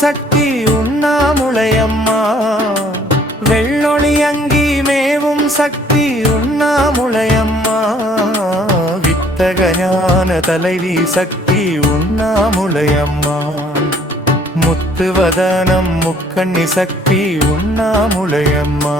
சக்தி உண்ணாமுலையம்மா. வெள்ளொளி அங்கி மேவும் சக்தி உண்ணாமுலையம்மா. வித்தக ஞான தலைவி சக்தி உண்ணாமுலையம்மா. முத்துவதனம் முக்கண்ணி சக்தி உண்ணாமுலையம்மா.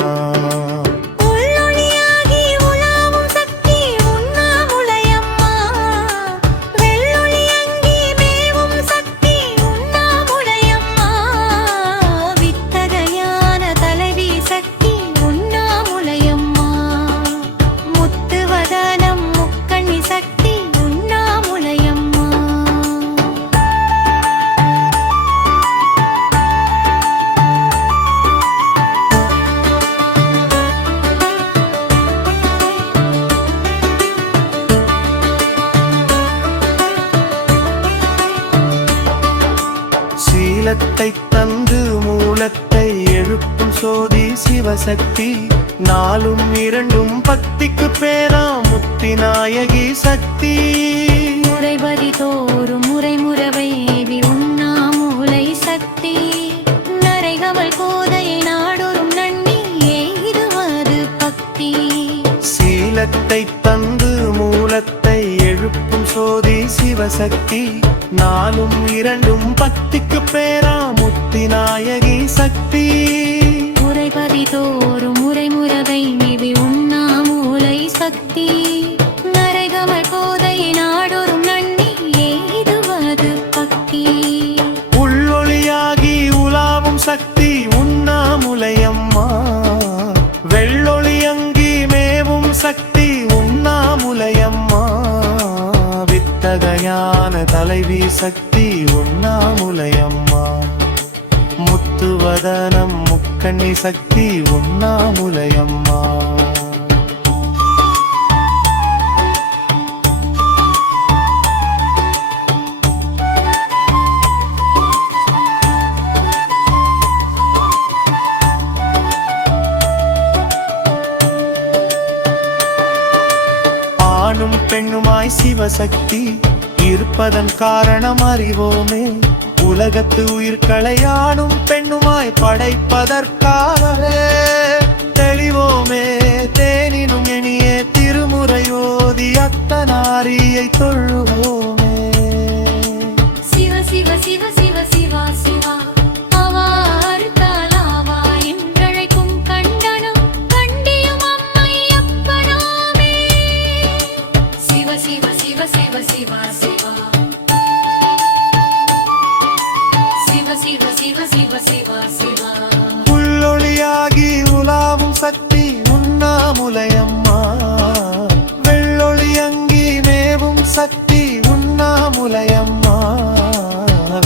சீலத்தை தந்து மூலத்தை எழுப்பும் சோதி சிவசக்தி. நாலும் இரண்டும் பக்திக்கு பேரா முக்தி நாயகி சக்தி. முறைபதி தோறும் முறைமுறவை உண்ணாமூலை சக்தி. நரைகவள் கோதையை நாடொரும் நன்னி எய்துவது பக்தி. சீலத்தை தந்து மூலத்தை எழுப்பும் சோதி சிவசக்தி. நாலும் இரண்டும் பக்திக்கு பேரா முக்தி நாயகி சக்தி. முறைபதி தோறும் முறைமுறவை மேவி உண்ணாமூலை சக்தி. நரைகமல் கோதையை நாடொரும் நன்னி எய்துவது பக்தி. உள்ளொளியாகி உலாவும் சக்தி உண்ணாமுலையம்மா. வெள்ளொளி அங்கி மேவும் சக்தி உண்ணாமுலையம்மா. வித்தகஞான தலைவி சக்தி உண்ணாமுலையம்மா. முத்துவதனம் முக்கண்ணி சக்தி உண்ணாமுலையம்மா. ஆணும் பெண்ணுமாய் சிவசக்தி இருப்பதன் காரணம் அறிவோமே. உலகத்து உயிர்களை ஆணும் பெண்ணுமாய் படைப்பதற்காகவே தெளிவோமே. தேனினும் எனிய திருமுறையோதி அத்தனாரியை தொழுவோமே. சிவ சிவ சிவ சிவ சிவா சிவா உள்ளொளியாகி உலாவும் சக்தி உண்ணாமுலையம்மா. வெள்ளொளி அங்கி மேவும் சக்தி உண்ணாமுலையம்மா.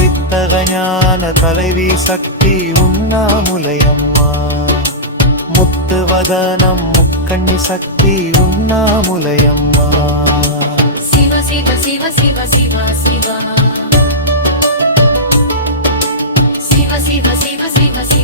வித்தக ஞான தலைவி சக்தி உண்ணாமுலையம்மா. முத்துவதனம் முக்கண்ணி சக்தி உண்ணாமுலையம்மா. சிவ சிவ சிவ சிவ சிவ சிவ சிவ சிவ சிவ சிவ சிவ